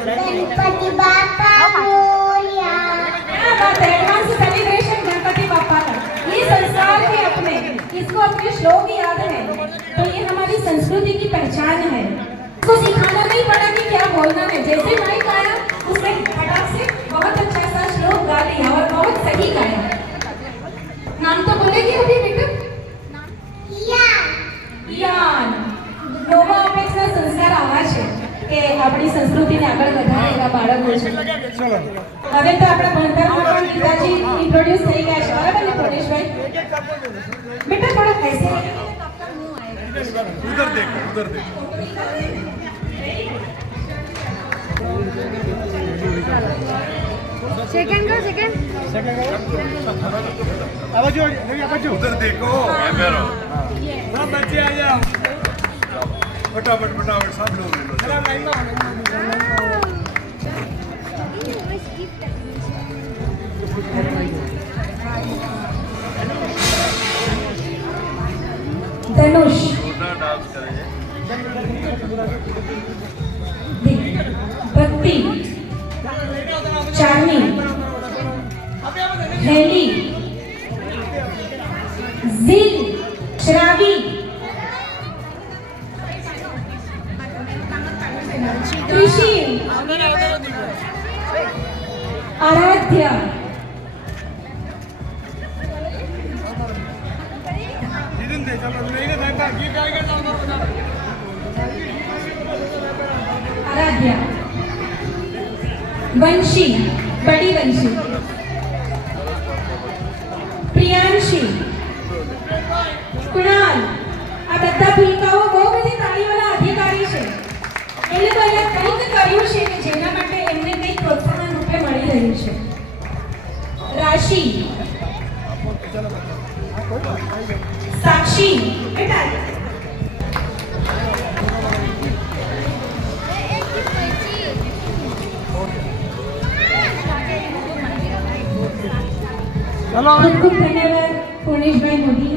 गणपति बापा मोरया। क्या बात है, एडवांस सेलिब्रेशन गणपति बापा का। ये संस्कार है अपने, इसको अपने श्लोक याद है, तो ये हमारी संस्कृति की पहचान है। इसको सिखाना नहीं पड़ा कि क्या बोलना है, जैसे माइक आया उसने फटाक से बहुत अच्छा सा श्लोक गा लिया और बहुत सही गाया। नाम तो बोलेगी अभी बेटा? यान। नोवा अपेक्षा संस्कार आवा છે કે આપણી સંસ્કૃતિને આગળ વધારે બાળકો છે। હવે તો આપણા ભણતરમાં પણ ગીતાજી ઇન્ટ્રોડ્યુસ થઈ ગયા છે, બરાબર ને પુનેશભાઈ? બેટા થોડા ऐसे उधर देख सेकंड आवाज उधर देखो कैमरा। सब बच्चे आ जाओ, फटाफट सब लोग ले लो। धनुष, भक्ति, चार्मी, हेली, जिल, श्रावी, ऋषि, आराध्या, आराध्या, वंशी, बड़ी वंशी, प्रियांशी, कुणाल, આ બધા ભૂલકાઓ બહુ બધી તાળીઓના અધિકારી છે। એ લોકોએ કંઈક કર્યું છે કે જેના માટે એમને કંઈક પ્રોત્સાહન રૂપે મળી રહ્યું છે। રાશિ, સાક્ષી, બેટા खूब खूब धन्यवाद पुनेश भाई मोदी।